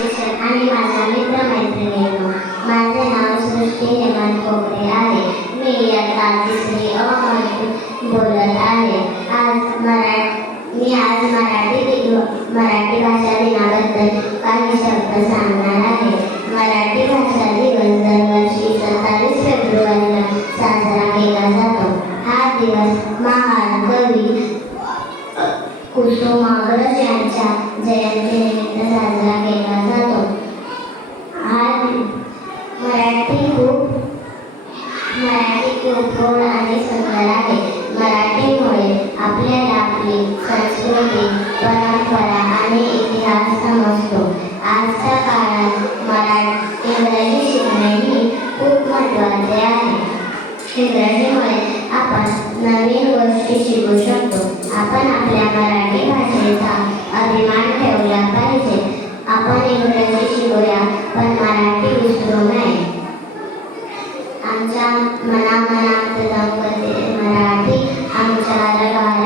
शिक्षक आणि माझ्या मित्रमैत्रिणींनो, माझे नाव सृष्टी हेमंत कोकरे आहे. मी इयत्ता 3री अ मधून बोलत आहे. मी आज मराठी भाषा दिनाबद्दल काही शब्द सांगणार आहे. मराठी भाषा दिवस दरवर्षी 27 फेब्रुवारीला साजरा केला जातो. हा दिवस महान कवी कुसुमाग्रज यांच्या जयंतीनिमित्त साजरा केला जातो. मराठी खूप गोड आणि सुंदर आहे. मराठीमुळे आपल्याला आपली संस्कृती, परंपरा आणि इतिहास समजतो. आजच्या काळात इंग्रजी शिकणेही खूप महत्त्वाचे आहे. इंग्रजीमुळे आपण नवीन गोष्टी शिकू शकतो. आपण आपल्या मराठी भाषेचा अभिमान ठेवला पाहिजे. आपण इंग्रजी शिकूया, पण मराठी विसरू नये. आमच्या मनामनात जमते मराठी, आमच्या रगात